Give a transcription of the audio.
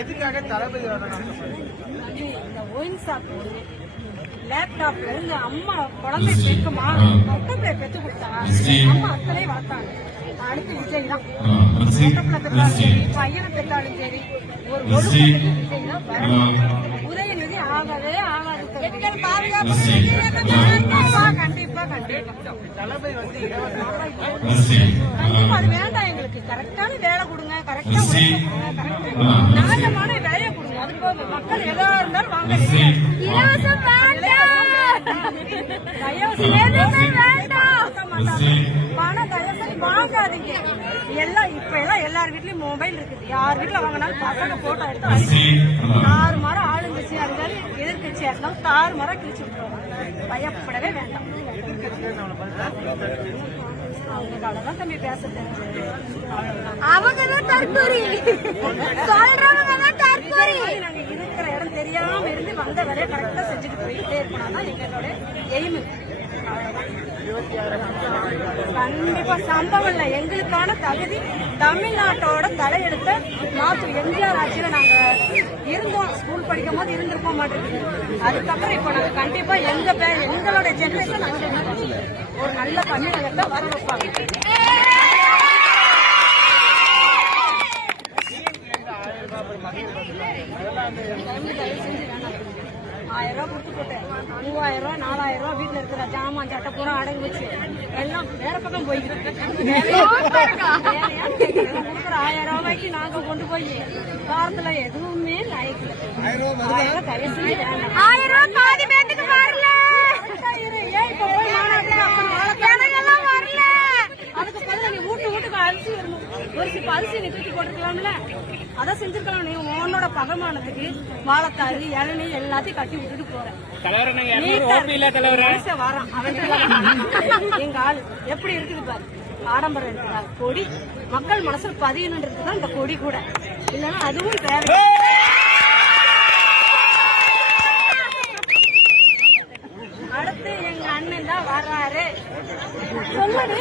எதுக்காக தளபதி இந்த wine shop லேப்டாப்ல இருந்து அம்மா குழந்தை பெருக்குமா மொட்டை பெற்று கொடுத்தா அம்மா அத்தனை வளர்த்தாங்க. அடுத்து விஜய் தான் மொட்டப்பிள்ளை பெற்றாலும் சரி பையனை பெற்றாலும் சரி ஒரு ஒழுக்கத்துக்கு விஜய் தான் வரணும். உதயநிதி ஆகவே ஆகாது. கண்டிப்பா கண்டிப்பா தளபதி வந்து கண்டிப்பா அது வேண்டாம். எங்களுக்கு கரெக்டான வேலை கொடுங்க, கரெக்டா நியாயமான வேலையை கொடுங்க. அதுக்கு மக்கள் எதா இருந்தாலும் வாங்க. இலவசம் பணம் தயவுசெய்து வாங்காதீங்க. எல்லாம் இப்ப எல்லாம் எல்லார் வீட்லயும் மொபைல் இருக்குது. யார் வீட்டுல வாங்கினாலும் பசங்க போட்டோ எடுத்து தாறு மரம் ஆளுங்கட்சியா இருந்தாலும் எதிர்கட்சியா இருந்தாலும் தாறு மரம் கிழிச்சு விட்டுருவாங்க. பயப்படவே வேண்டாம். அவங்களாலதான் தம்பி பேச தெரிஞ்சு அவங்கதான் தற்கொலை நாங்க இருக்கிற இடம் தெரியாம இருந்து வந்த வேலையை கரெக்டா செஞ்சுட்டு போயிட்டே இருக்கணும் எங்களோட எய்மு. கண்டிப்பா சம்பவம் இல்ல. எங்களுக்கான தகுதி தமிழ்நாட்டோட தலையெடுத்த மாத்து எம்ஜிஆர் ஆட்சியில நாங்க இருந்தோம். ஸ்கூல் படிக்கும் போது இருந்திருப்போம் மாட்டேங்குது. அதுக்கப்புறம் இப்ப நாங்க கண்டிப்பா எங்களோட ஜெனரேஷன் நாங்க என்ன பண்ணுவோம், ஒரு நல்ல பணியிடத்தை வர வைப்பாங்க. ₹1000 கொடுத்து போட்டேன். 3000 4000 வீட்டுல இருக்கிற ஜாமான் சட்டை பூரா அடகு வச்சு எல்லாம் வேற பக்கம் போய்க்கிறோம். கொடுக்குற ₹1000 நாங்க கொண்டு போய் வாரத்துல எதுவுமே லாய்க்கல. 1000 தயவுசெய்து வேண்டாம். 1000 பாதி பேத்துக்கு வரல. ஏன் இப்ப போய் நானெல்லாம் வரல. அதுக்கு பதில் நீ வீட்டுக்கு அரிசி வரணும். ஒரு சிப்ப அரிசி நீ தூக்கி போட்டுக்கலாம்ல. அதான் செஞ்சிருக்கலாம். நீ உன்னோட பகமானத்துக்கு வாழைத்தாரு இளநீ எல்லாத்தையும் கட்டி விட்டுட்டு போறேன். வரான் அவன் எங்க ஆளு எப்படி இருக்குது பாரு. ஆடம்பரம் இருக்கிறார் கொடி மக்கள் மனசுல பதியணுன்றதுதான் இந்த கொடி கூட. இல்லைன்னா அதுவும் தேவை. அடுத்து எங்க அண்ணன் தான் வர்றாரு. சொல்லுங்க.